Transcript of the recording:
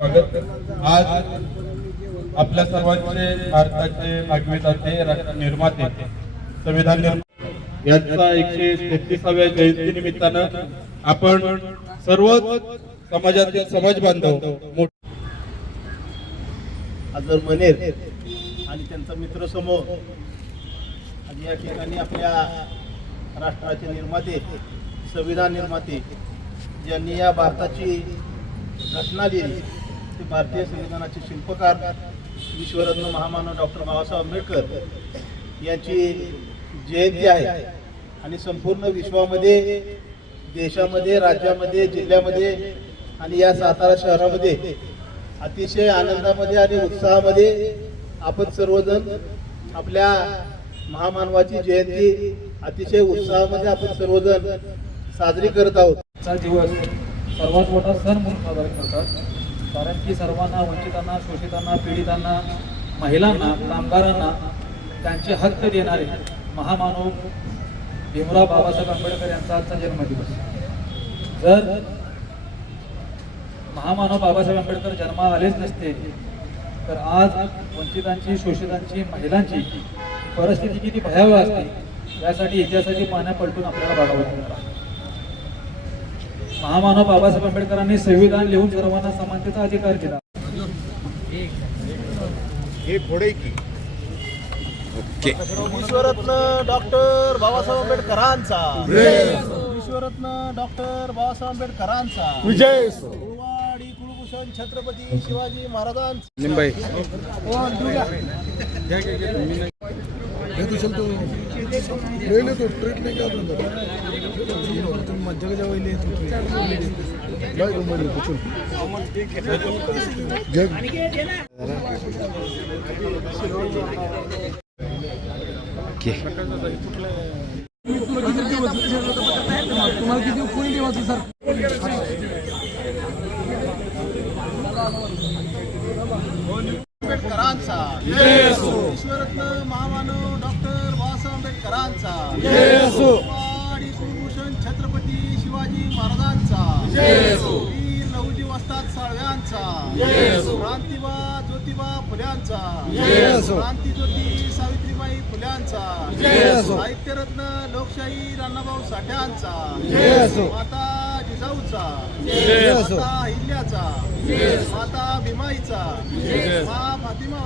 स्वागत. आज आपल्या सर्वांचे भारताचे भागविताचे राष्ट्र निर्माते संविधान यांचा एकशे तेहतीसाव्या जयंती निमित्तानं आपण सर्व समाजातील समाज बांधव मोठ- आजर मनेर आणि त्यांचा मित्र समोर आणि या ठिकाणी आपल्या राष्ट्राचे निर्माते संविधान निर्माते ज्यांनी या भारताची घटना लिहिली ते भारतीय संविधानाचे शिल्पकार विश्वरत्न महामानव डॉक्टर बाबासाहेब आंबेडकर यांची जयंती आहे. आणि संपूर्ण विश्वामध्ये देशामध्ये राज्यामध्ये जिल्ह्यामध्ये आणि या सातारा शहरामध्ये अतिशय आनंदामध्ये आणि उत्साहामध्ये आपण सर्वजण आपल्या महामानवाची जयंती अतिशय उत्साहामध्ये आपण सर्वजण साजरी करत आहोत. दिवस सर्वात मोठा सण म्हणून साजरा करतात. कारण की सर्वांना वंचितांना शोषितांना पीडितांना महिलांना कामगारांना त्यांचे हक्क देणारे महामानव भीमराव बाबासाहेब आंबेडकर यांचा आजचा जन्मदिवस. जर महामानव बाबासाहेब आंबेडकर जन्मा आलेच नसते तर आज वंचितांची शोषितांची महिलांची परिस्थिती किती भयावह असते यासाठी इतिहासाची पानं पलटून आपल्याला बघावं लागणार महामानव बाबासाहेब आंबेडकरांनी संविधान लिहून सर्वांना समानतेचा अधिकार दिला विश्वरत्न डॉक्टर बाबासाहेब आंबेडकरांचा. विश्वरत्न डॉक्टर बाबासाहेब आंबेडकरांचा. विजय. कुळवाडी छत्रपती शिवाजी महाराजांचा. ले ले तो ट्रेट लेके आता था तुम मध्य के जाओ ले तो भाई तुम बोलो कुछ जग. के तुम्हाला किती कोणी देवाचं सर? आंबेडकरांचा विश्वरत्न महामानव डॉक्टर बाबासाहेब आंबेडकरांचा. कुलभूषण छत्रपती शिवाजी महाराजांचा. वीर लहुजी वस्ताद साळव्यांचा. क्रांतिबा ज्योतिबा फुल्यांचा. क्रांतीज्योती सावित्रीबाई फुल्यांचा. साहित्यरत्न लोकशाही राणाभाऊ साठ्यांचा. माता जिजाऊचा माता हिल्याचा माता भीमाईचा मा फातिमा.